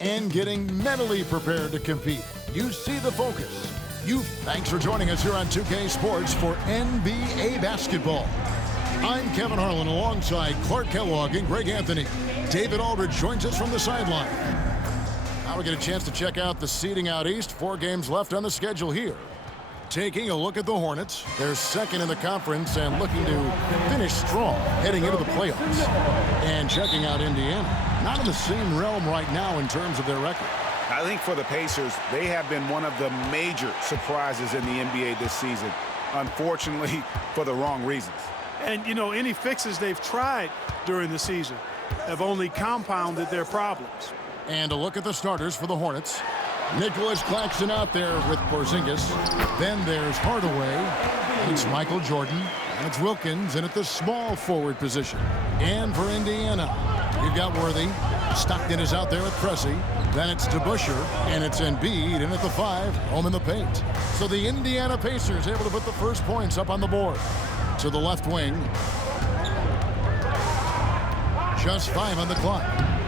and getting mentally prepared to compete. You see the focus. Thanks for joining us here on 2K Sports for NBA basketball. I'm Kevin Harlan alongside Clark Kellogg and Greg Anthony. David Aldridge joins us from the sideline. Now we get a chance to check out the seeding out east. 4 games left on the schedule here. Taking a look at the Hornets. They're second in the conference and looking to finish strong heading into the playoffs. And checking out Indiana. Not in the same realm right now in terms of their record. I think for the Pacers, they have been one of the major surprises in the NBA this season. Unfortunately, for the wrong reasons. And, you know, any fixes they've tried during the season have only compounded their problems. And a look at the starters for the Hornets. Nicholas Claxton out there with Porzingis. Then there's Hardaway. It's Michael Jordan. And it's Wilkins in at the small forward position. And for Indiana, you've got Worthy. Stockton is out there with Pressey. Then it's DeBusschere. And it's Embiid in at the 5, home in the paint. So the Indiana Pacers able to put the first points up on the board. To the left wing. Just 5 on the clock.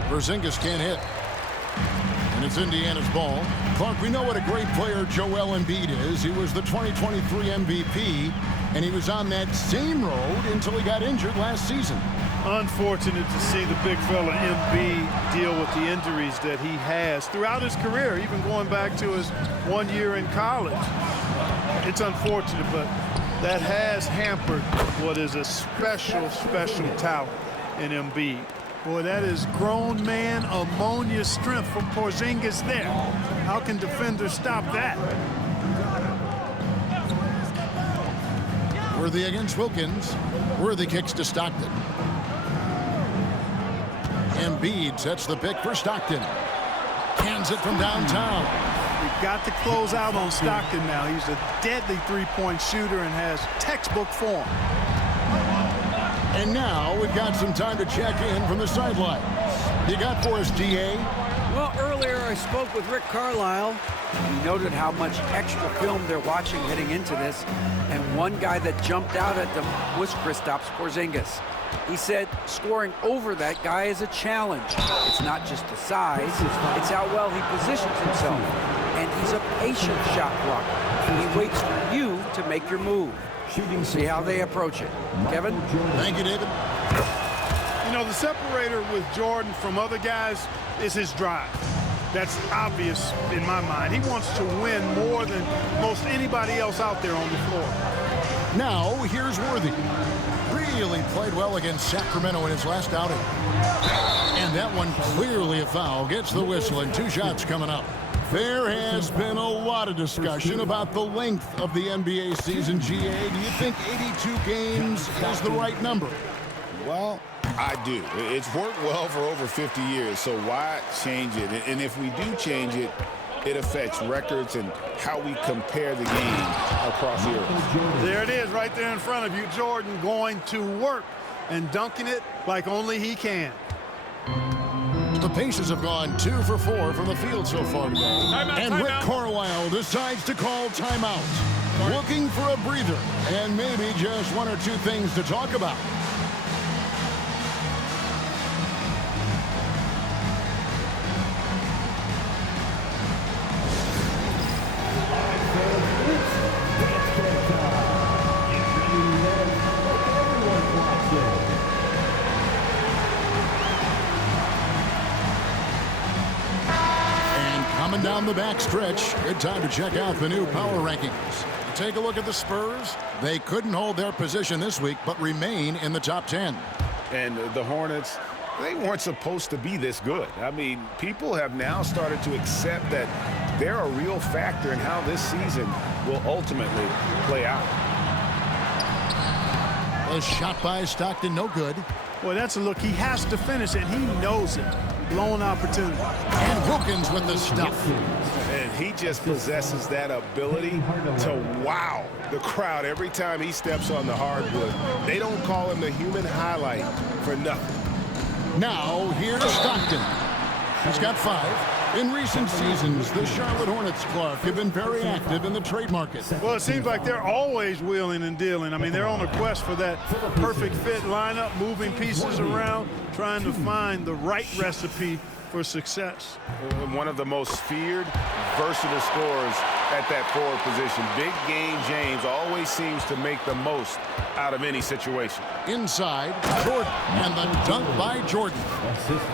Porzingis can't hit. And it's Indiana's ball. Clark, we know what a great player Joel Embiid is. He was the 2023 MVP, and he was on that same road until he got injured last season. Unfortunate to see the big fella Embiid deal with the injuries that he has throughout his career, even going back to his 1 year in college. It's unfortunate, but that has hampered what is a special talent in Embiid. Boy, that is grown man ammonia strength from Porzingis there. How can defenders stop that? Worthy against Wilkins. Worthy kicks to Stockton. Embiid sets the pick for Stockton. Hands it from downtown. We've got to close out on Stockton now. He's a deadly three-point shooter and has textbook form. And now we've got some time to check in from the sideline. You got for us, DA? Well, earlier I spoke with Rick Carlisle. He noted how much extra film they're watching heading into this. And one guy that jumped out at them was Kristaps Porzingis. He said scoring over that guy is a challenge. It's not just the size, it's how well he positions himself. And he's a patient shot blocker. He waits for you to make your move. See how they approach it. Kevin? Thank you, David. You know, the separator with Jordan from other guys is his drive. That's obvious in my mind. He wants to win more than most anybody else out there on the floor. Now, here's Worthy. Really played well against Sacramento in his last outing. And that one clearly a foul. Gets the whistle and 2 shots coming up. There has been a lot of discussion about the length of the NBA season, GA. Do you think 82 games is the right number? Well, I do. It's worked well for over 50 years, so why change it? And if we do change it, it affects records and how we compare the game across Europe. There it is right there in front of you. Jordan going to work and dunking it like only he can. The Pacers have gone 2 for 4 from the field so far today. And Rick Carlisle decides to call timeout. Looking for a breather and maybe just 1 or 2 things to talk about. Down the back stretch. Good time to check out the new power rankings. Take a look at the Spurs. They couldn't hold their position this week, but remain in the top 10. And the Hornets, they weren't supposed to be this good. I mean, people have now started to accept that they're a real factor in how this season will ultimately play out. A shot by Stockton, no good. Boy, that's a look. He has to finish it. He knows it. Blown opportunity. And Wilkins with the stuff. And he just possesses that ability to wow the crowd every time he steps on the hardwood. They don't call him the human highlight for nothing. Now, here's Stockton. He's got 5. In recent seasons, the Charlotte Hornets, Clark, have been very active in the trade market. Well, it seems like they're always wheeling and dealing. I mean, they're on a quest for that perfect fit lineup, moving pieces around, trying to find the right recipe for success. One of the most feared, versatile scorers at that forward position. Big game James always seems to make the most out of any situation. Inside, Jordan, and the dunk by Jordan.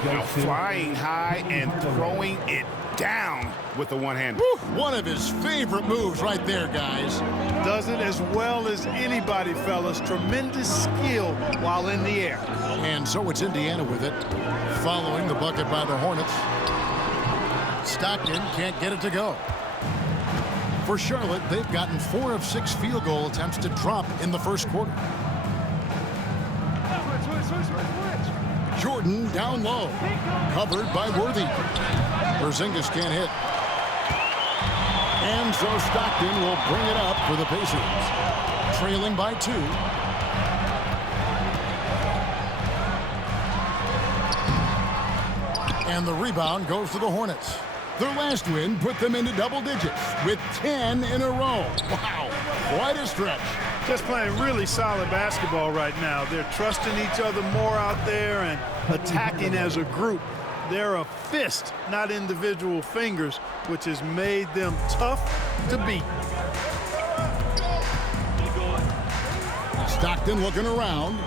Now flying high and throwing it down with the one-hander. One of his favorite moves right there, guys. Does it as well as anybody, fellas. Tremendous skill while in the air. And so it's Indiana with it, following the bucket by the Hornets. Stockton can't get it to go. For Charlotte, they've gotten 4 of 6 field goal attempts to drop in the first quarter. Jordan down low, covered by Worthy. Porzingis can't hit. And so Stockton will bring it up for the Pacers, trailing by 2. And the rebound goes to the Hornets. Their last win put them into double digits with 10 in a row. Wow, quite a stretch. Just playing really solid basketball right now. They're trusting each other more out there and attacking as a group. They're a fist, not individual fingers, which has made them tough to beat. Stockton looking around.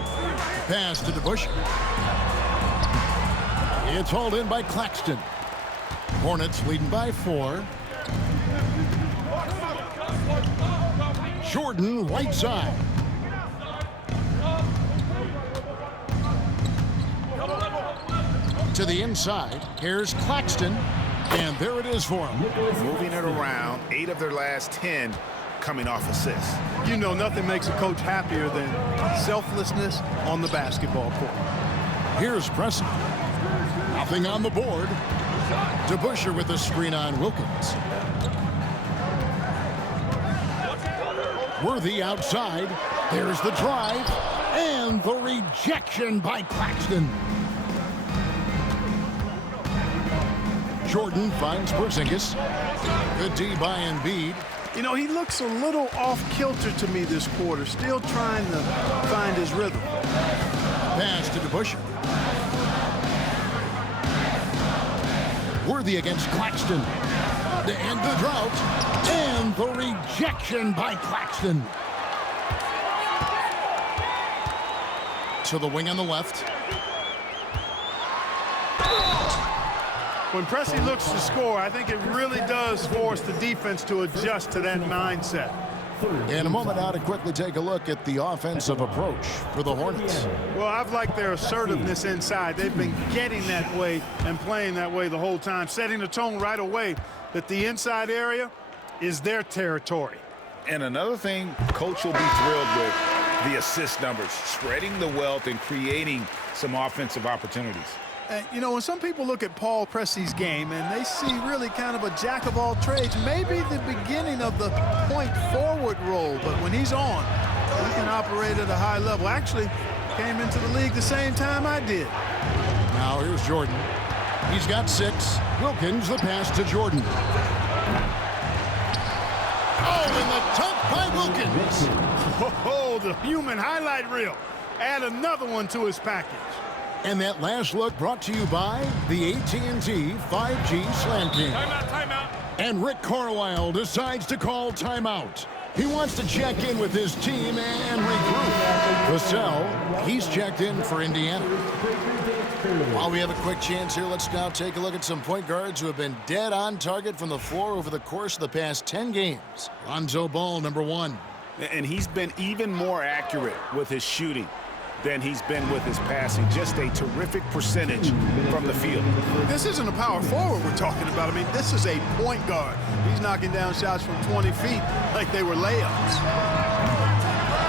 Pass to DeBusschere. It's hauled in by Claxton. Hornets leading by 4. Jordan right side. To the inside. Here's Claxton. And there it is for him. Moving it around, 8 of their last 10 coming off assists. You know, nothing makes a coach happier than selflessness on the basketball court. Here's Preston. Nothing on the board. DeBusschere with the screen on Wilkins. Worthy outside. There's the drive. And the rejection by Claxton. Jordan finds Porzingis. Good D by Embiid. You know, he looks a little off-kilter to me this quarter, still trying to find his rhythm. Pass to DeBusschere. Worthy against Claxton. To end the drought. And the rejection by Claxton. To the wing on the left. When Pressey looks to score, I think it really does force the defense to adjust to that mindset. In a moment now to quickly take a look at the offensive approach for the Hornets. Well, I've liked their assertiveness inside. They've been getting that way and playing that way the whole time, setting the tone right away that the inside area is their territory. And another thing coach will be thrilled with, the assist numbers, spreading the wealth and creating some offensive opportunities. You know, when some people look at Paul Pressey's game and they see really kind of a jack of all trades, maybe the beginning of the point forward role, but when he's on, he can operate at a high level. Actually, came into the league the same time I did. Now here's Jordan. He's got 6. Wilkins the pass to Jordan. Oh, and the dunk by Wilkins. Oh, the human highlight reel. Add another one to his package. And that last look brought to you by the AT&T 5G Slam King. Timeout. And Rick Carlisle decides to call timeout. He wants to check in with his team and regroup. Vassell, he's checked in for Indiana. While we have a quick chance here, let's now take a look at some point guards who have been dead on target from the floor over the course of the past 10 games. Lonzo Ball, number 1. And he's been even more accurate with his shooting than he's been with his passing. Just a terrific percentage from the field. This isn't a power forward we're talking about. I mean, this is a point guard. He's knocking down shots from 20 feet like they were layups.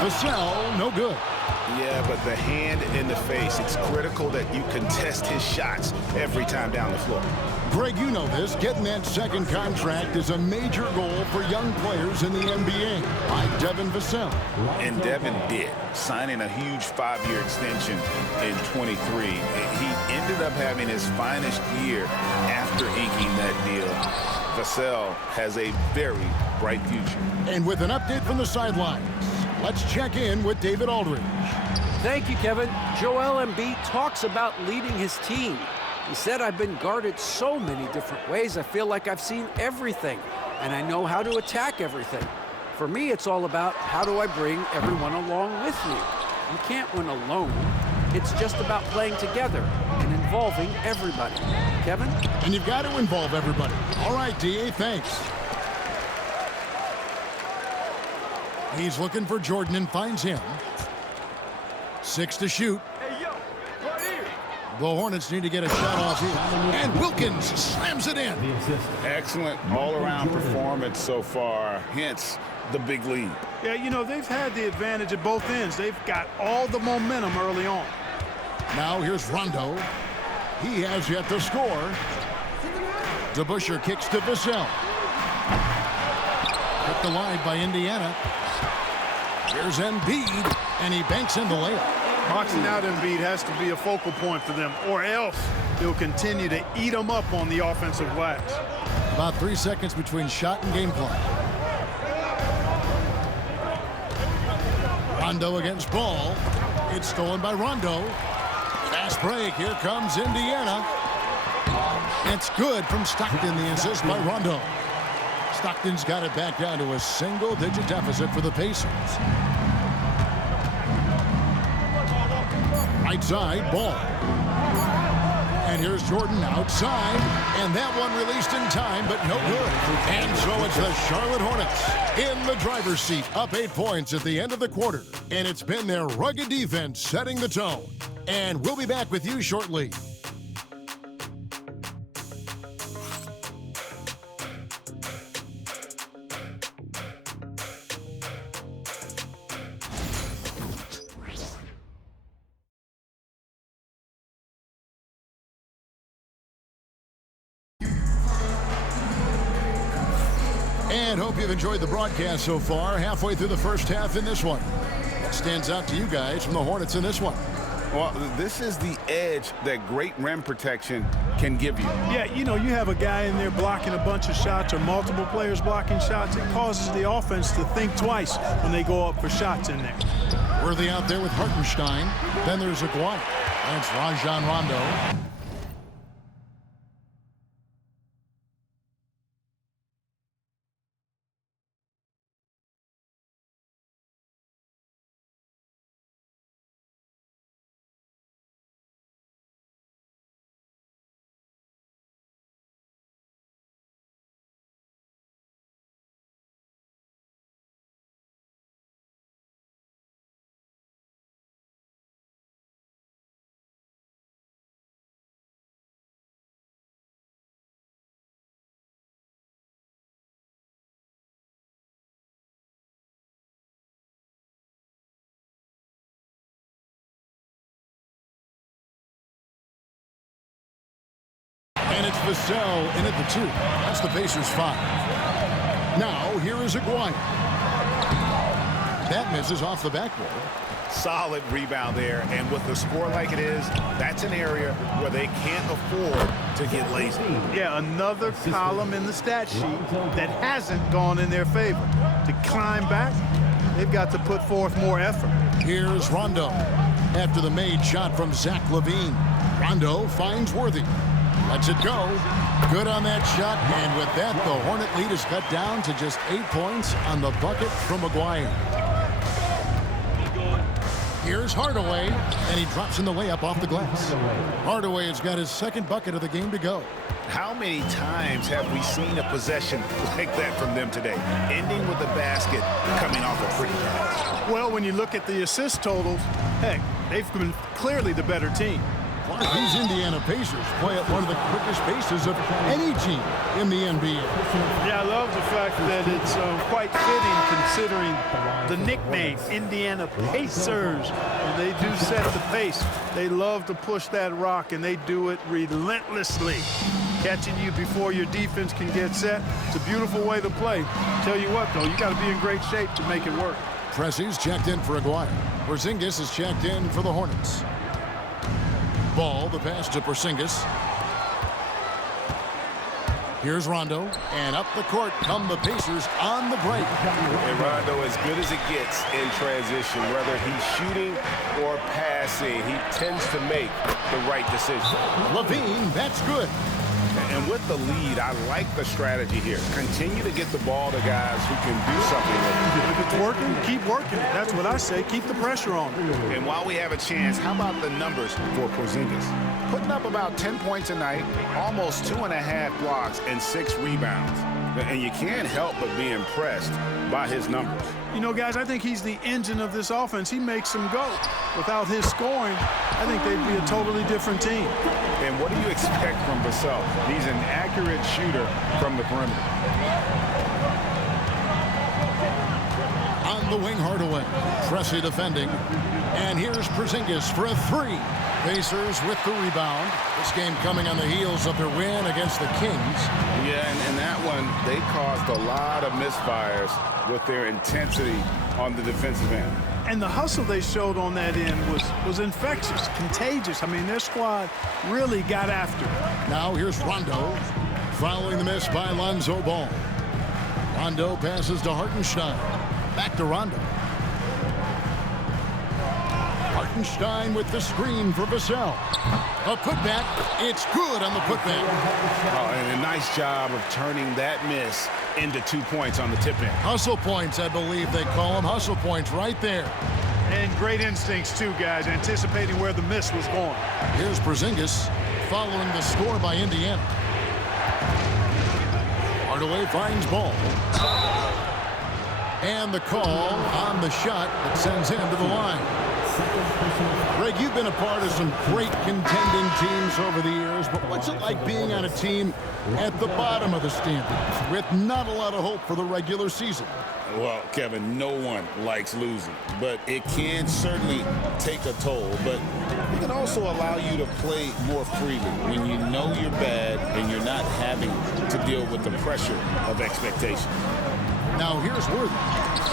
Vassell, no good. Yeah, but the hand in the face, it's critical that you contest his shots every time down the floor. Greg, you know this. Getting that second contract is a major goal for young players in the NBA, like Devin Vassell. And Devin did, signing a huge 5-year extension in 23. He ended up having his finest year after inking that deal. Vassell has a very bright future. And with an update from the sidelines, let's check in with David Aldridge. Thank you, Kevin. Joel Embiid talks about leading his team. He said, "I've been guarded so many different ways, I feel like I've seen everything, and I know how to attack everything. For me, it's all about how do I bring everyone along with me. You can't win alone. It's just about playing together and involving everybody." Kevin? And you've got to involve everybody. All right, D.A., thanks. He's looking for Jordan and finds him. 6 to shoot. The Hornets need to get a shot off here. And Wilkins slams it in. Excellent all-around performance so far, hence the big lead. Yeah, you know, they've had the advantage at both ends. They've got all the momentum early on. Now here's Rondo. He has yet to score. DeBusschere kicks to Vassell. Hit the line by Indiana. Here's Embiid, and he banks in the layup. Boxing out Embiid has to be a focal point for them, or else he'll continue to eat them up on the offensive glass. About 3 seconds between shot and game clock. Rondo against Ball. It's stolen by Rondo. Fast break. Here comes Indiana. It's good from Stockton, the assist by Rondo. Stockton's got it back down to a single-digit deficit for the Pacers. Right side, Ball. And here's Jordan outside. And that one released in time, but no good. And so it's the Charlotte Hornets in the driver's seat, up 8 points at the end of the quarter. And it's been their rugged defense setting the tone. And we'll be back with you shortly. And hope you've enjoyed the broadcast so far. Halfway through the first half in this one. What stands out to you guys from the Hornets in this one? Well, this is the edge that great rim protection can give you. Yeah, you know, you have a guy in there blocking a bunch of shots or multiple players blocking shots. It causes the offense to think twice when they go up for shots in there. Worthy out there with Hartenstein. Then there's Aguirre. And it's Rajon Rondo. And it's Vassell in at the 2. That's the Pacers' 5. Now, here is Aguirre. That misses off the backboard. Solid rebound there, and with the score like it is, that's an area where they can't afford to get lazy. Yeah, another column in the stat sheet that hasn't gone in their favor. To climb back, they've got to put forth more effort. Here's Rondo. After the made shot from Zach LaVine, Rondo finds Worthy. Lets it go. Good on that shot, and with that, the Hornet lead is cut down to just 8 points on the bucket from Aguirre. Here's Hardaway, and he drops in the layup off the glass. Hardaway has got his second bucket of the game to go. How many times have we seen a possession like that from them today, ending with a basket coming off a pretty pass? Well, when you look at the assist totals, heck, they've been clearly the better team. These Indiana Pacers play at one of the quickest paces of any team in the NBA. Yeah, I love the fact that it's quite fitting considering the nickname, Indiana Pacers. And they do set the pace. They love to push that rock, and they do it relentlessly. Catching you before your defense can get set. It's a beautiful way to play. Tell you what, though, you got to be in great shape to make it work. Pressey's checked in for Aguirre. Porzingis is checked in for the Hornets. Ball, the pass to Porzingis. Here's Rondo, and up the court come the Pacers on the break. And Rondo, as good as it gets in transition, whether he's shooting or passing, he tends to make the right decision. LaVine, that's good. And with the lead, I like the strategy here. Continue to get the ball to guys who can do something with it. If it's working, keep working it. That's what I say. Keep the pressure on. And while we have a chance, how about the numbers for Porzingis? Putting up about 10 points a night, almost 2.5 blocks, and 6 rebounds. And you can't help but be impressed by his numbers. You know, guys, I think he's the engine of this offense. He makes them go. Without his scoring, I think they'd be a totally different team. And what do you expect from Vassell? He's an accurate shooter from the perimeter. On the wing, Hardaway. Pressey defending. And here's Porzingis for a 3. Pacers with the rebound. This game coming on the heels of their win against the Kings. Yeah, and that one, they caused a lot of misfires with their intensity on the defensive end. And the hustle they showed on that end was infectious, contagious. I mean, their squad really got after it. Now here's Rondo, following the miss by Lonzo Ball. Rondo passes to Hartenstein. Back to Rondo. Hartenstein with the screen for Vassell. A putback. It's good on the putback. Oh, and a nice job of turning that miss into 2 points on the tip in. Hustle points, I believe they call them. Hustle points right there. And great instincts, too, guys, anticipating where the miss was going. Here's Porzingis following the score by Indiana. Hardaway finds Ball. And the call on the shot that sends him to the line. Greg, you've been a part of some great contending teams over the years, but what's it like being on a team at the bottom of the standings with not a lot of hope for the regular season? Well, Kevin, no one likes losing, but it can certainly take a toll. But it can also allow you to play more freely when you know you're bad and you're not having to deal with the pressure of expectation. Now here's Worthy,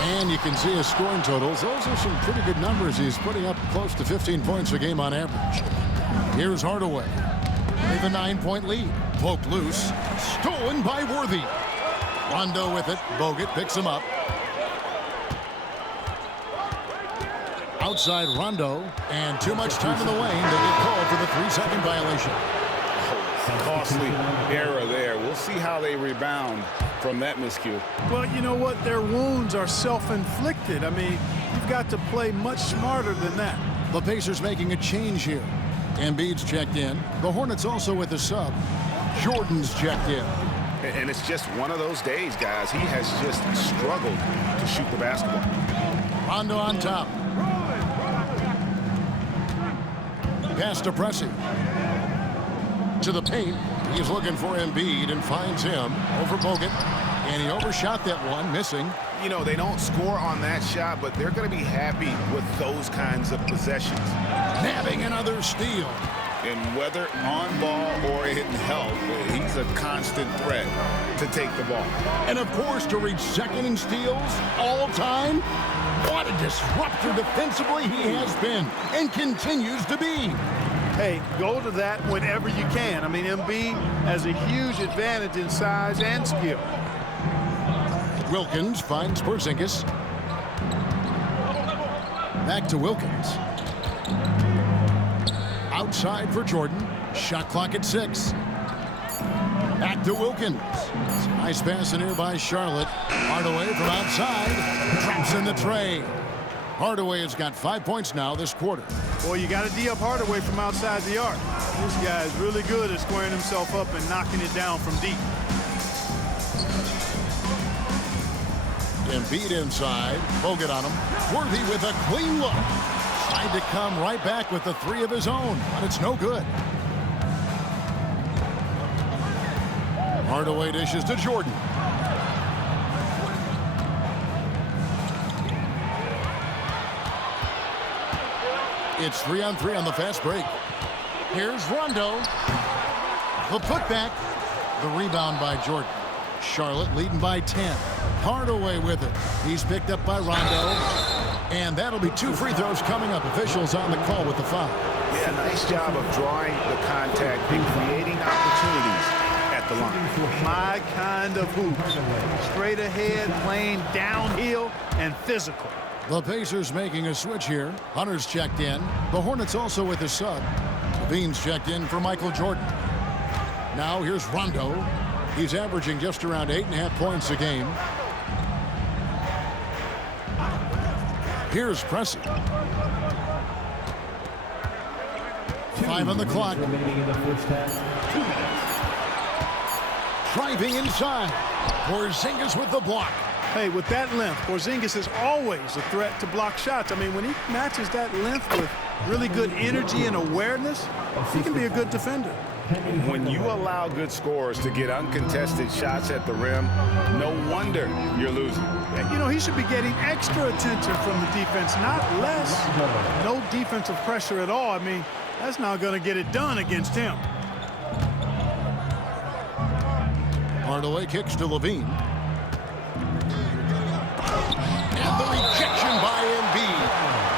and you can see his scoring totals. Those are some pretty good numbers. He's putting up close to 15 points a game on average. Here's Hardaway with a 9-point lead. Poked loose, stolen by Worthy. Rondo with it. Bogut picks him up. Outside Rondo, and too much time in the lane. They get called for the 3-second violation. Costly error there. We'll see how they rebound from that miscue. Well, you know what? Their wounds are self-inflicted. I mean, you've got to play much smarter than that. The Pacers making a change here. Embiid's checked in. The Hornets also with a sub. Jordan's checked in. And it's just one of those days, guys. He has just struggled to shoot the basketball. Rondo on top. Pass to Pressey. To the paint. He's looking for Embiid and finds him over Bogut. And he overshot that one, missing. You know, they don't score on that shot, but they're going to be happy with those kinds of possessions. Nabbing another steal. And whether on ball or in help, he's a constant threat to take the ball. And of course, to reach second in steals all time. What a disruptor defensively he has been and continues to be. Hey, go to that whenever you can. I mean, Embiid has a huge advantage in size and skill. Wilkins finds Porzingis. Back to Wilkins. Outside for Jordan. Shot clock at 6. Back to Wilkins. Nice pass in here by Charlotte. Hardaway from outside. Drops in the tray. Hardaway has got 5 points now this quarter. Boy, you got to D up Hardaway from outside the arc. This guy is really good at squaring himself up and knocking it down from deep. Embiid inside. Bogut on him. Worthy with a clean look. Tried to come right back with the 3 of his own, but it's no good. Hardaway dishes to Jordan. It's 3-on-3 on the fast break. Here's Rondo. The putback. The rebound by Jordan. Charlotte leading by 10. Hardaway with it. He's picked up by Rondo. And that'll be 2 free throws coming up. Officials on the call with the foul. Yeah, nice job of drawing the contact and creating opportunities at the line. my kind of hoops. Straight ahead, playing downhill, and physical. The Pacers making a switch here. Hunter's checked in. The Hornets also with a sub. Levine's checked in for Michael Jordan. Now here's Rondo. He's averaging just around 8.5 points a game. Here's Pressey. 5 on the clock. Driving inside. Porzingis with the block. Hey, with that length, Porzingis is always a threat to block shots. I mean, when he matches that length with really good energy and awareness, he can be a good defender. When you allow good scorers to get uncontested shots at the rim, no wonder you're losing. You know, he should be getting extra attention from the defense, not less. No defensive pressure at all. I mean, that's not going to get it done against him. Hardaway kicks to Levine. And the rejection by Embiid.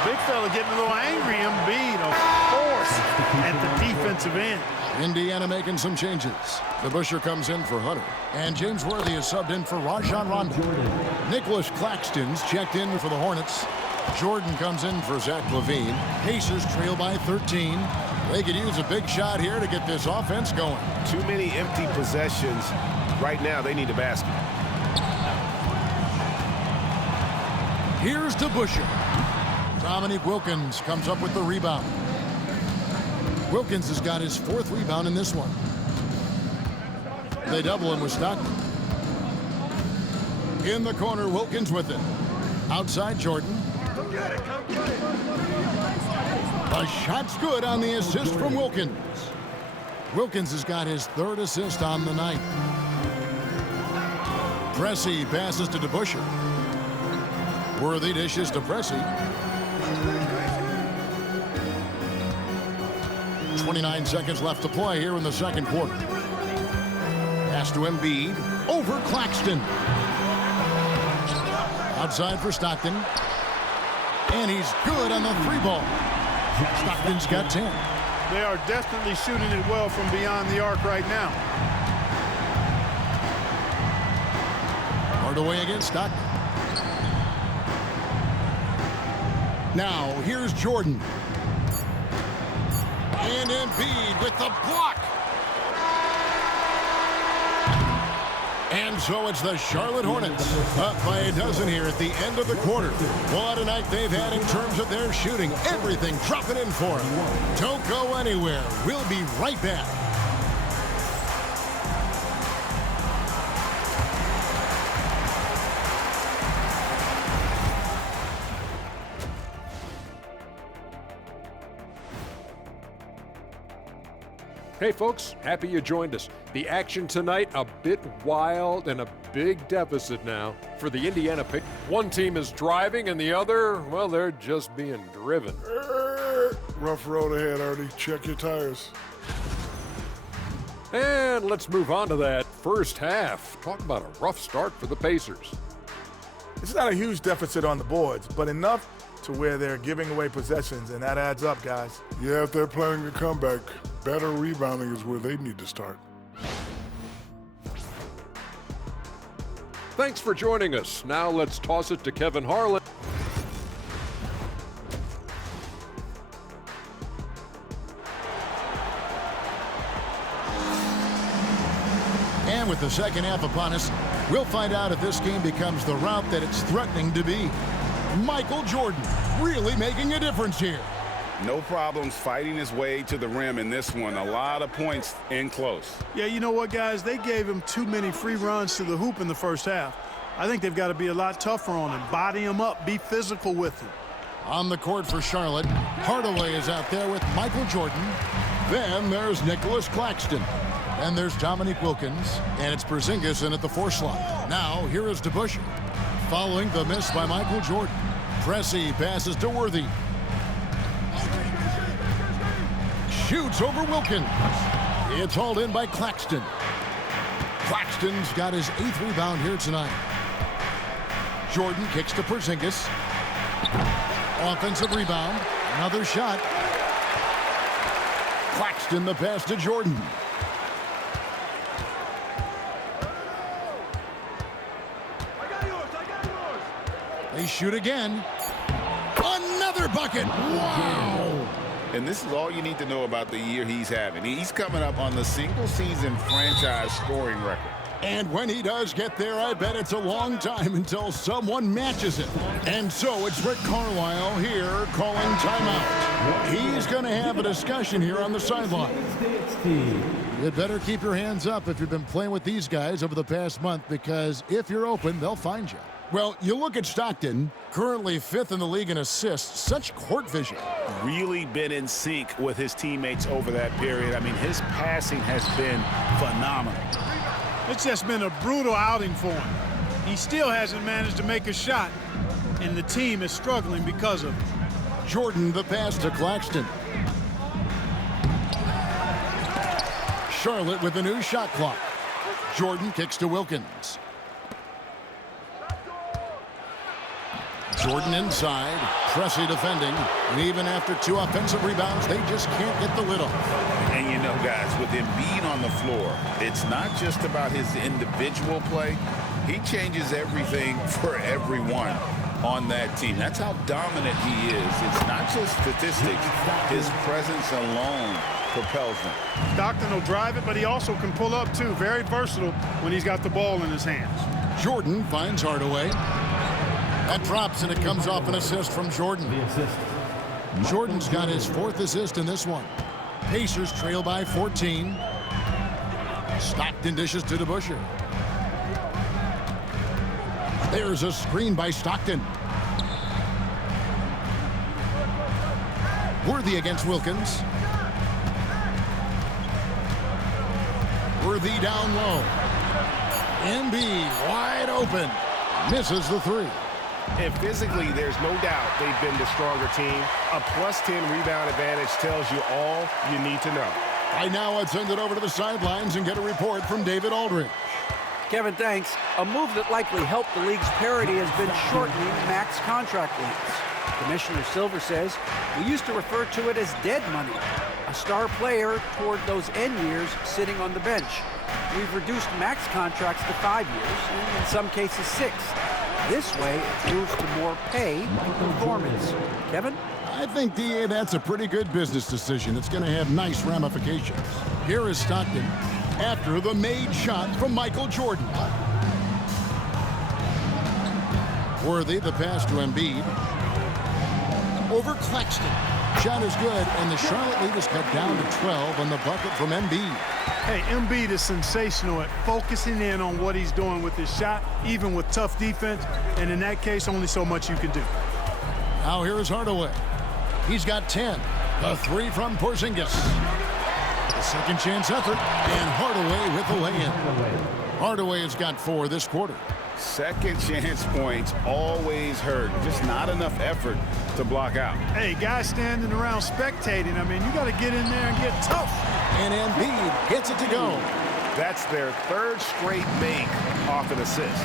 Big fella getting a little angry. Embiid, a force at the defensive end. Indiana making some changes. DeBusschere comes in for Hunter. And James Worthy is subbed in for Rajon Rondo. Nicholas Claxton's checked in for the Hornets. Jordan comes in for Zach LaVine. Pacers trail by 13. They could use a big shot here to get this offense going. Too many empty possessions. Right now, they need a basket. Here's DeBusschere. Dominique Wilkins comes up with the rebound. Wilkins has got his 4th rebound in this one. They double him with Stockton. In the corner, Wilkins with it. Outside, Jordan. The shot's good on the assist from Wilkins. Wilkins has got his 3rd assist on the night. Pressey passes to DeBusschere. Worthy dishes to Pressey. 29 seconds left to play here in the second quarter. Pass to Embiid. Over Claxton. Outside for Stockton. And he's good on the 3-ball. Stockton's got 10. They are definitely shooting it well from beyond the arc right now. Hardaway against Stockton. Now, here's Jordan. And Embiid with the block. And so it's the Charlotte Hornets up by a dozen here at the end of the quarter. What a night they've had in terms of their shooting. Everything dropping in for them. Don't go anywhere. We'll be right back. Hey folks, happy you joined us. The action tonight a bit wild and a big deficit now for the Indiana pick. One team is driving and the other, well, they're just being driven. Rough road ahead, Artie. Check your tires. And let's move on to that first half. Talk about a rough start for the Pacers. It's not a huge deficit on the boards, but enough to where they're giving away possessions, and that adds up, guys. Yeah, if they're planning a comeback, better rebounding is where they need to start. Thanks for joining us. Now let's toss it to Kevin Harlan. And with the second half upon us, we'll find out if this game becomes the route that it's threatening to be. Michael Jordan really making a difference here. No problems fighting his way to the rim in this one. A lot of points in close. Yeah, you know what, guys? They gave him too many free runs to the hoop in the first half. I think they've got to be a lot tougher on him. Body him up. Be physical with him. On the court for Charlotte, Hardaway is out there with Michael Jordan. Then there's Nicholas Claxton. And there's Dominique Wilkins. And it's Porzingis in at the 4 slot. Now, here is DeBusschere. Following the miss by Michael Jordan. Pressey passes to Worthy. Shoots over Wilkins. It's hauled in by Claxton. Claxton's got his 8th rebound here tonight. Jordan kicks to Porzingis. Offensive rebound. Another shot. Claxton the pass to Jordan. They shoot again. Another bucket. Wow. And this is all you need to know about the year he's having. He's coming up on the single-season franchise scoring record. And when he does get there, I bet it's a long time until someone matches it. And so it's Rick Carlisle here calling timeout. He's going to have a discussion here on the sideline. You'd better keep your hands up if you've been playing with these guys over the past month, because if you're open, they'll find you. Well, you look at Stockton, currently 5th in the league in assists. Such court vision. Really been in sync with his teammates over that period. I mean, his passing has been phenomenal. It's just been a brutal outing for him. He still hasn't managed to make a shot, and the team is struggling because of it. Jordan, the pass to Claxton. Charlotte with a new shot clock. Jordan kicks to Wilkins. Jordan inside, Pressey defending, and even after 2 offensive rebounds, they just can't get the lid off. And you know, guys, with Embiid on the floor, it's not just about his individual play. He changes everything for everyone on that team. That's how dominant he is. It's not just statistics. His presence alone propels them. Stockton will drive it, but he also can pull up, too. Very versatile when he's got the ball in his hands. Jordan finds Hardaway. That drops, and it comes off an assist from Jordan. Jordan's got his 4th assist in this one. Pacers trail by 14. Stockton dishes to DeBusschere. There's a screen by Stockton. Worthy against Wilkins. Worthy down low. Embiid wide open. Misses the 3. And physically, there's no doubt they've been the stronger team. A +10 rebound advantage tells you all you need to know. Right now, let's send it over to the sidelines and get a report from David Aldridge. Kevin, thanks. A move that likely helped the league's parity has been shortening max contract lengths. Commissioner Silver says we used to refer to it as dead money, a star player toward those end years sitting on the bench. We've reduced max contracts to 5 years, and in some cases 6. This way, it moves to more pay and performance. Kevin? I think, DA, that's a pretty good business decision. It's going to have nice ramifications. Here is Stockton after the made shot from Michael Jordan. Worthy, the pass to Embiid. Over Claxton. Shot is good, and the Charlotte lead is cut down to 12 on the bucket from Embiid. Hey, Embiid is sensational at focusing in on what he's doing with his shot, even with tough defense, and in that case, only so much you can do. Now here is Hardaway. He's got 10. The 3 from Porzingis. The second chance effort, and Hardaway with the lay-in. Hardaway has got 4 this quarter. Second chance points always hurt. Just not enough effort to block out. Hey, guys standing around spectating, I mean, you got to get in there and get tough. And Embiid gets it to go. That's their 3rd straight make off an assist.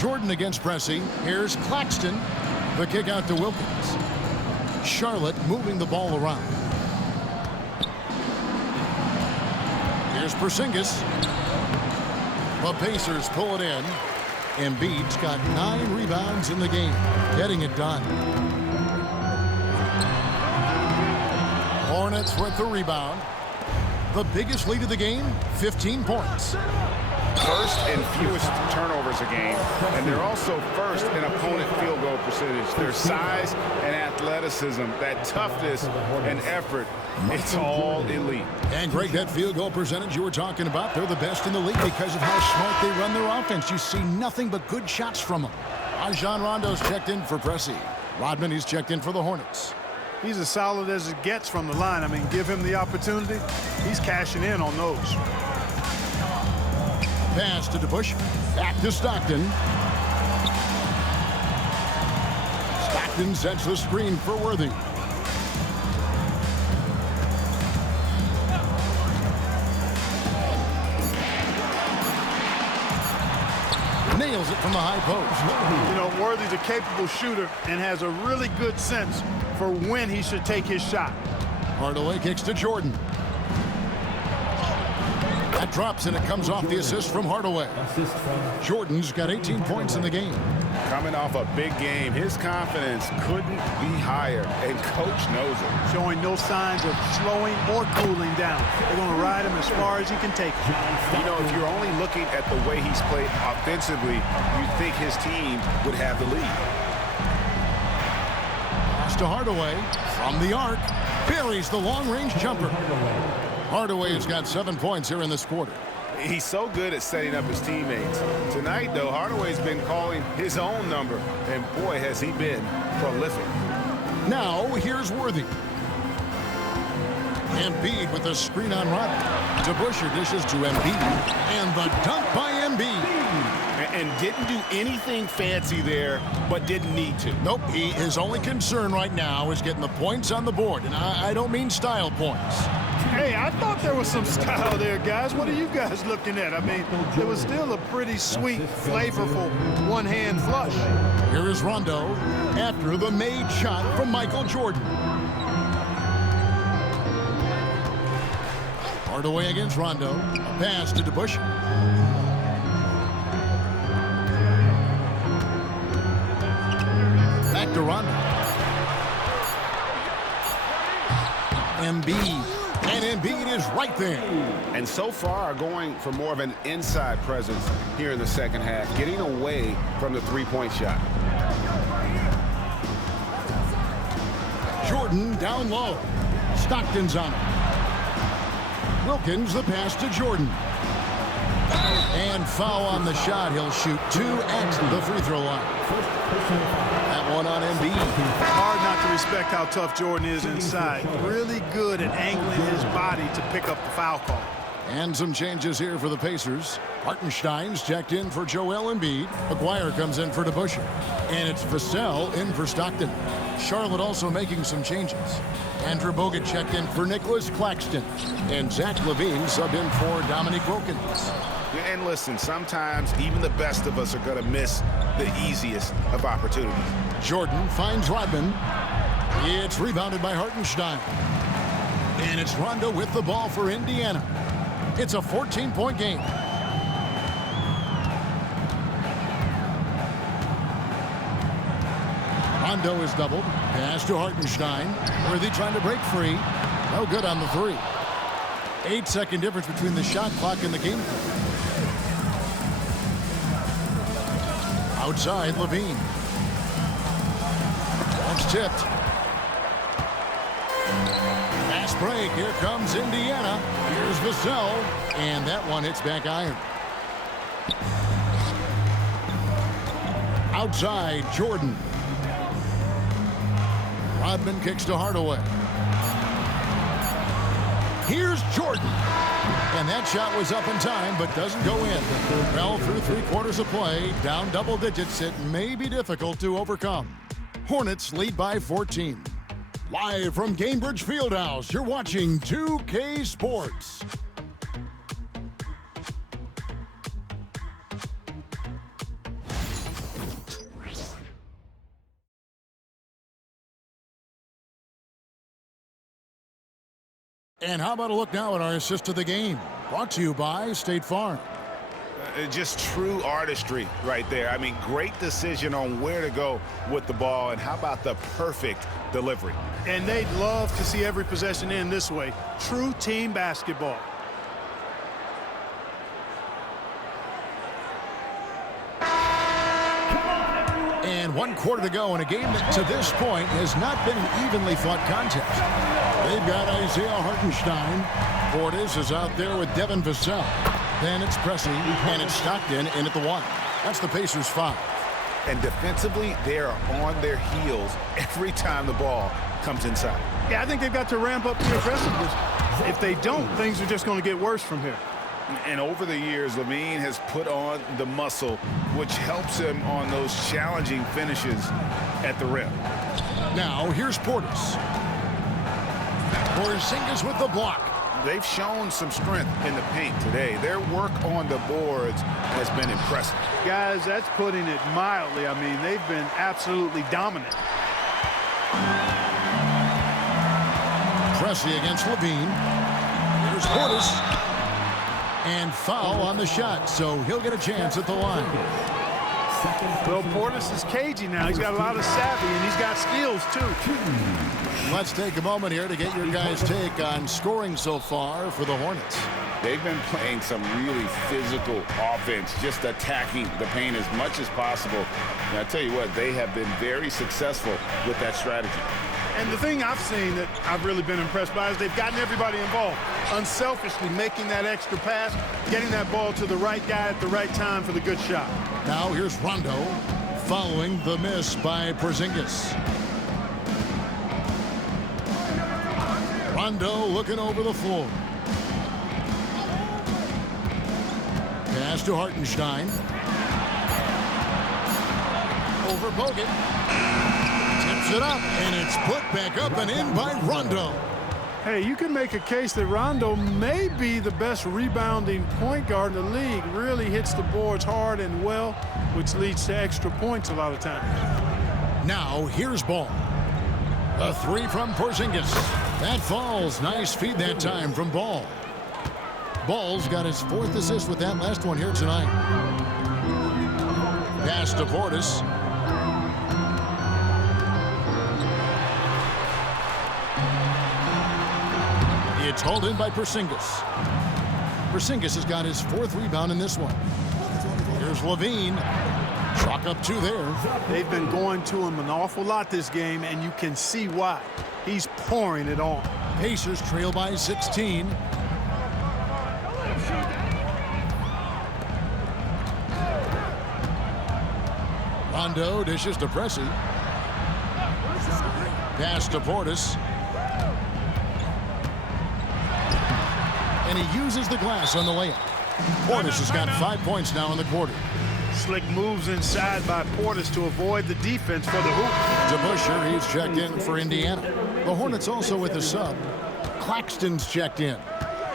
Jordan against Pressey. Here's Claxton. The kick out to Wilkins. Charlotte moving the ball around. Here's Porzingis. The Pacers pull it in. Embiid's got 9 rebounds in the game, getting it done. Hornets with the rebound. The biggest lead of the game, 15 points. First and fewest turnovers a game, and they're also first in opponent field goal percentage. Their size and athleticism, that toughness and effort, it's all elite. And Greg, that field goal percentage you were talking about, they're the best in the league because of how smart they run their offense. You see nothing but good shots from them. Rajon Rondo's checked in for Pressey. Rodman, he's checked in for the Hornets. He's as solid as it gets from the line. I mean, give him the opportunity. He's cashing in on those. Pass to DeBusschere. Back to Stockton. Stockton sets the screen for Worthy. Nails it from the high post. You know, Worthy's a capable shooter and has a really good sense for when he should take his shot. Hardaway kicks to Jordan. That Shot drops, and it comes off the assist from Hardaway. Jordan's got 18 points in the game. Coming off a big game, his confidence couldn't be higher, and coach knows it. Showing no signs of slowing or cooling down. They're going to ride him as far as he can take him. You know, if you're only looking at the way he's played offensively, you'd think his team would have the lead. Pass to Hardaway from the arc. Buries the long-range jumper. Hardaway has got 7 points here in this quarter. He's so good at setting up his teammates. Tonight, though, Hardaway's been calling his own number, and boy, has he been prolific. Now, here's Worthy. Embiid with the screen on Rodman. DeBusschere dishes to Embiid, and the dunk by Embiid. And didn't do anything fancy there, but didn't need to. Nope, his only concern right now is getting the points on the board, and I don't mean style points. Hey, I thought there was some style there, guys. What are you guys looking at? I mean, it was still a pretty sweet, flavorful one-hand flush. Here is Rondo after the made shot from Michael Jordan. Hardaway against Rondo. A pass to DeBusschere. Back to Rondo. Embiid. And Embiid is right there. And so far going for more of an inside presence here in the second half, getting away from the three-point shot. Jordan down low. Stockton's on him. Wilkins the pass to Jordan. And foul on the shot. He'll shoot 2 at the free throw line. That one on Embiid. Hard not to respect how tough Jordan is inside. Really good at angling his body to pick up the foul call. And some changes here for the Pacers. Hartenstein's checked in for Joel Embiid. McGuire comes in for DeBusschere. And it's Vassell in for Stockton. Charlotte also making some changes. Andrew Bogut checked in for Nicholas Claxton. And Zach LaVine subbed in for Dominique Wilkins. And listen, sometimes even the best of us are going to miss the easiest of opportunities. Jordan finds Rodman. It's rebounded by Hartenstein. And it's Rondo with the ball for Indiana. It's a 14-point game. Rondo is doubled. Pass to Hartenstein. Worthy trying to break free. No good on the 3. 8-second difference between the shot clock and the game clock. Outside, LaVine. That's tipped. Fast break. Here comes Indiana. Here's Vassell. And that one hits back iron. Outside, Jordan. Rodman kicks to Hardaway. Here's Jordan. And that shot was up in time, but doesn't go in. Well, through 3 quarters of play, down double digits, it may be difficult to overcome. Hornets lead by 14. Live from Gainbridge Fieldhouse, you're watching 2K Sports. And how about a look now at our assist to the game? Brought to you by State Farm. Just true artistry right there. I mean, great decision on where to go with the ball, and how about the perfect delivery? And they'd love to see every possession end this way. True team basketball. And 1 quarter to go in a game that to this point has not been an evenly fought contest. They've got Isaiah Hartenstein. Portis is out there with Devin Vassell. Then it's Pressey, and it's Stockton in at the 1. That's the Pacers' 5. And defensively, they are on their heels every time the ball comes inside. Yeah, I think they've got to ramp up the aggressiveness. If they don't, things are just going to get worse from here. And over the years, LaVine has put on the muscle, which helps him on those challenging finishes at the rim. Now, here's Portis. Porzingis with the block. They've shown some strength in the paint today. Their work on the boards has been impressive. Guys, that's putting it mildly. I mean, they've been absolutely dominant. Pressey against LaVine. Here's Portis. And foul on the shot, so he'll get a chance at the line. Well, Portis is cagey now. He's got a lot of savvy, and he's got skills, too. Let's take a moment here to get your guys' take on scoring so far for the Hornets. They've been playing some really physical offense, just attacking the paint as much as possible. And I tell you what, they have been very successful with that strategy. And the thing I've seen that I've really been impressed by is they've gotten everybody involved, unselfishly making that extra pass, getting that ball to the right guy at the right time for the good shot. Now here's Rondo following the miss by Porzingis. Rondo looking over the floor. Pass to Hartenstein. Over Bogut. Tips it up, and it's put back up and in by Rondo. Hey, you can make a case that Rondo may be the best rebounding point guard in the league. Really hits the boards hard and well, which leads to extra points a lot of times. Now here's Ball. A three from Porzingis. That falls. Nice feed that time from Ball. Ball's got his 4th assist with that last one here tonight. Pass to Portis. It's hauled in by Porzingis. Porzingis has got his 4th rebound in this one. Here's Levine. Chalk up 2 there. They've been going to him an awful lot this game, and you can see why. He's pouring it on. Pacers trail by 16. Rondo dishes to Pressey. Pass to Portis. And he uses the glass on the layup. Portis has got 5 points now in the quarter. Slick moves inside by Portis to avoid the defense for the hoop. DeBusschere, he's checked in for Indiana. The Hornets also with a sub. Claxton's checked in.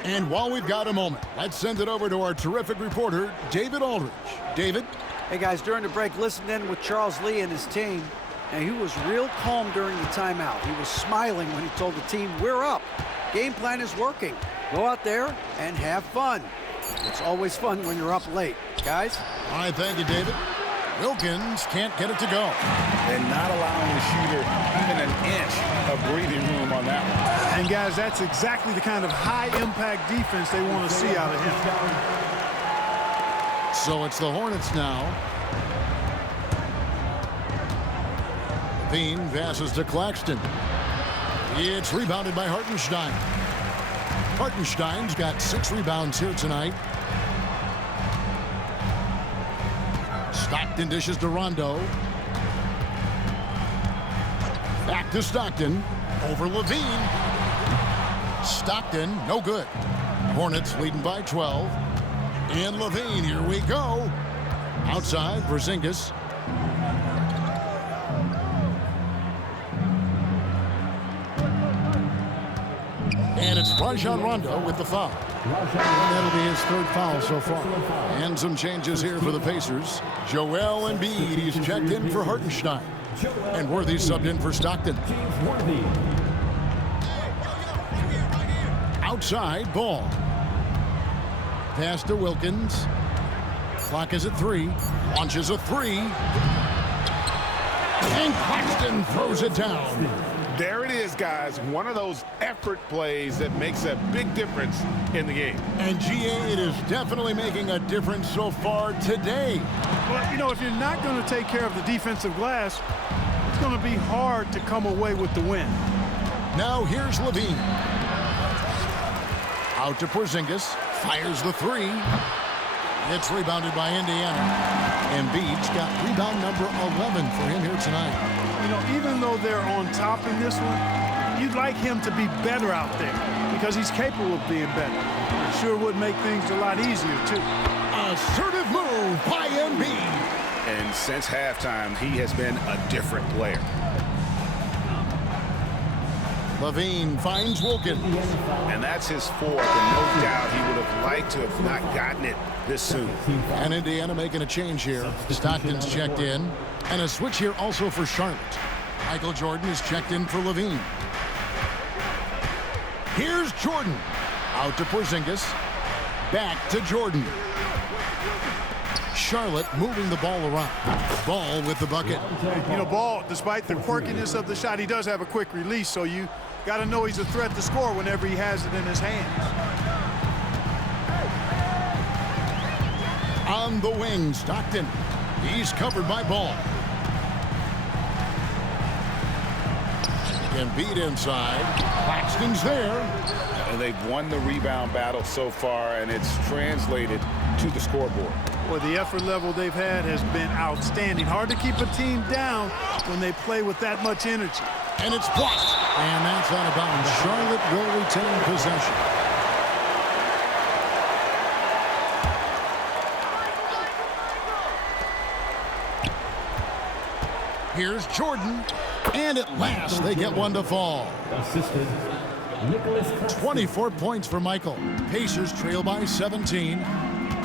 And while we've got a moment, let's send it over to our terrific reporter, David Aldridge. David? Hey, guys, during the break, listened in with Charles Lee and his team. And he was real calm during the timeout. He was smiling when he told the team, we're up. Game plan is working. Go out there and have fun. It's always fun when you're up late. Guys? All right, thank you, David. Wilkins can't get it to go. And not allowing the shooter even an inch of breathing room on that one. And, guys, that's exactly the kind of high-impact defense they want to see out of him. So it's the Hornets now. Levine passes to Claxton. It's rebounded by Hartenstein. Hartenstein's got 6 rebounds here tonight. Stockton dishes to Rondo. Back to Stockton. Over Levine. Stockton, no good. Hornets leading by 12. And Levine, here we go. Outside, Porzingis. And it's Rajon Rondo with the foul. That'll be his 3rd foul so far. And some changes here for the Pacers. Joel Embiid, he's checked in for Hartenstein. And Worthy subbed in for Stockton. Outside, Ball. Pass to Wilkins. Clock is at 3. Launches a 3. And Claxton throws it down. There it is, guys. One of those effort plays that makes a big difference in the game. And GA, it is definitely making a difference so far today. Well, you know, if you're not going to take care of the defensive glass, it's going to be hard to come away with the win. Now here's Levine. Out to Porzingis. Fires the 3. It's rebounded by Indiana. Embiid's got rebound number 11 for him here tonight. You know, even though they're on top in this one, you'd like him to be better out there because he's capable of being better. It sure would make things a lot easier, too. Assertive move by Embiid. And since halftime, he has been a different player. Levine finds Wilkins. And that's his 4th, and no doubt he would have liked to have not gotten it this soon. And Indiana making a change here. Stockton's checked in. And a switch here also for Charlotte. Michael Jordan is checked in for Levine. Here's Jordan. Out to Porzingis. Back to Jordan. Charlotte moving the ball around. Ball with the bucket. You know, Ball, despite the quirkiness of the shot, he does have a quick release, so you got to know he's a threat to score whenever he has it in his hands. On the wing, Stockton. He's covered by Ball. Embiid inside. Claxton's there. And they've won the rebound battle so far, and it's translated to the scoreboard. Well, the effort level they've had has been outstanding. Hard to keep a team down when they play with that much energy. And it's blocked. And that's out of bounds. Charlotte will retain possession. Here's Jordan. And at last, they get one to fall. 24 points for Michael. Pacers trail by 17.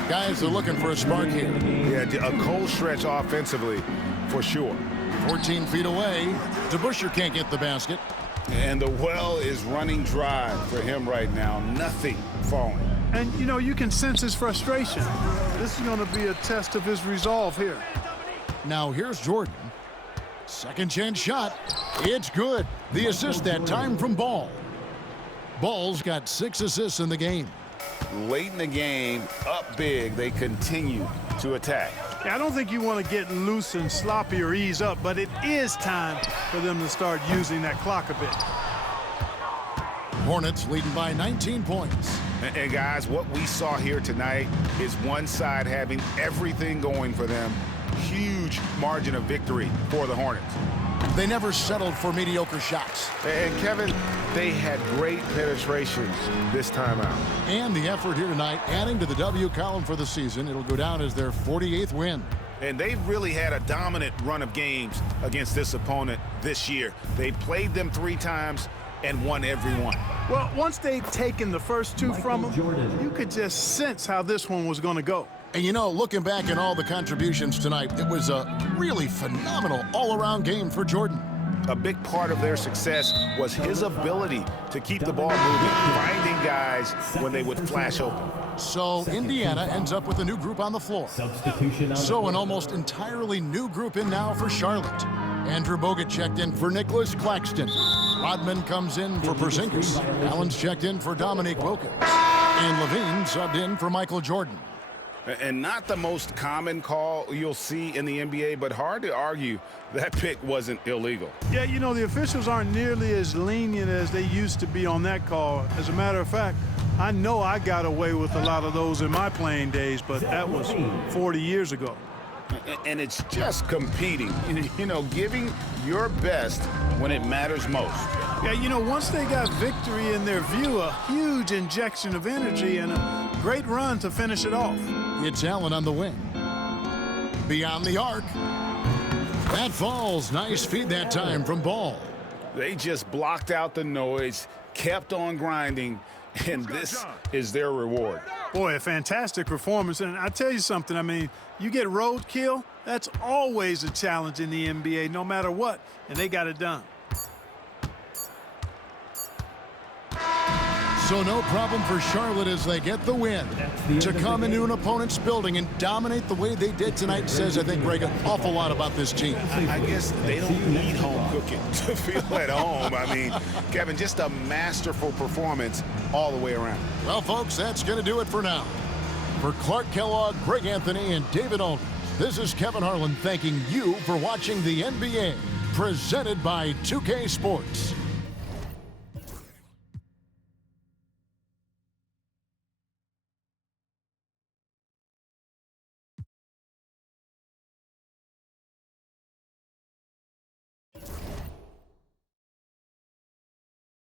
Guys are looking for a spark here. Yeah, a cold stretch offensively, for sure. 14 feet away. DeBusschere can't get the basket. And the well is running dry for him right now. Nothing falling. And, you know, you can sense his frustration. This is going to be a test of his resolve here. Now here's Jordan. Second chance shot. It's good. The assist that time from Ball. Ball's got 6 assists in the game. Late in the game, up big, they continue to attack. Yeah, I don't think you want to get loose and sloppy or ease up, but it is time for them to start using that clock a bit. Hornets leading by 19 points. And guys, what we saw here tonight is one side having everything going for them. Huge margin of victory for the Hornets. They never settled for mediocre shots. And Kevin, they had great penetration this time out. And the effort here tonight, adding to the W column for the season. It'll go down as their 48th win. And they've really had a dominant run of games against this opponent this year. They played them 3 times and won every one. Well, once they'd taken the first 2 from them, you could just sense how this one was going to go. And you know, looking back at all the contributions tonight, it was a really phenomenal all-around game for Jordan. A big part of their success was his ability to keep the ball moving, finding guys when they would flash open. So Indiana ends up with a new group on the floor. So an almost entirely new group in now for Charlotte. Andrew Bogut checked in for Nicholas Claxton. Rodman comes in for Porzingis. Allen's checked in for Dominique Wilkins. And Levine subbed in for Michael Jordan. And not the most common call you'll see in the NBA, but hard to argue that pick wasn't illegal. Yeah, you know, the officials aren't nearly as lenient as they used to be on that call. As a matter of fact, I know I got away with a lot of those in my playing days, but that was 40 years ago. And it's just competing, you know, giving your best when it matters most. Yeah, you know, once they got victory in their view, a huge injection of energy and a great run to finish it off. It's Allen on the wing. Beyond the arc. That falls. Nice feed that time from Ball. They just blocked out the noise, kept on grinding, and this is their reward. Boy, a fantastic performance. And I tell you something, I mean, you get roadkill, that's always a challenge in the NBA, no matter what, and they got it done. So no problem for Charlotte as they get the win. To come into an opponent's building and dominate the way they did tonight says, I think, Greg, an awful lot about this team. I guess they don't need home cooking to feel at home. I mean, Kevin, just a masterful performance all the way around. Well, folks, that's going to do it for now. For Clark Kellogg, Greg Anthony, and David Aldridge, this is Kevin Harlan thanking you for watching the NBA, presented by 2K Sports.